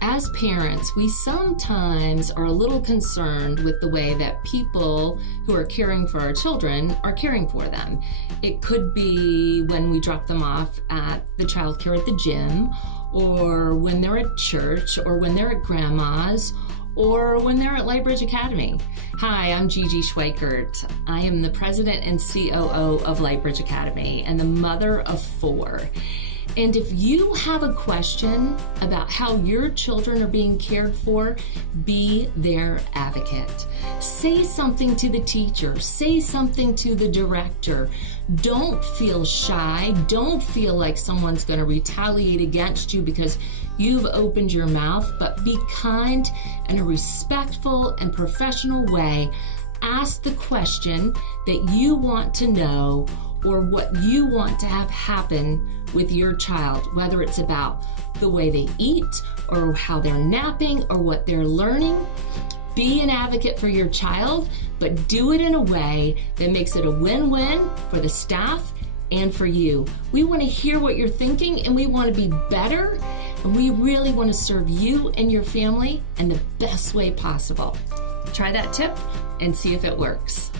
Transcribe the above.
As parents, we sometimes are a little concerned with the way that people who are caring for our children are caring for them. It could be when we drop them off at the childcare at the gym, or when they're at church, or when they're at grandma's, or when they're at Lightbridge Academy. Hi, I'm Gigi Schweikert. I am the president and COO of Lightbridge Academy and the mother of 4. And if you have a question about how your children are being cared for, be their advocate. Say something to the teacher. Say something to the director. Don't feel shy. Don't feel like someone's going to retaliate against you because you've opened your mouth, but be kind in a respectful and professional way. Ask the question that you want to know or what you want to have happen with your child, whether it's about the way they eat or how they're napping or what they're learning. Be an advocate for your child, but do it in a way that makes it a win-win for the staff and for you. We want to hear what you're thinking, and we want to be better, and we really want to serve you and your family in the best way possible. Try that tip and see if it works.